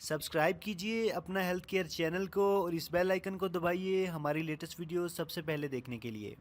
Subscribe कीजिए अपना health care channel को और इस बेल आइकन को दबाइए हमारी लेटेस्ट वीडियो सबसे पहले देखने के लिए।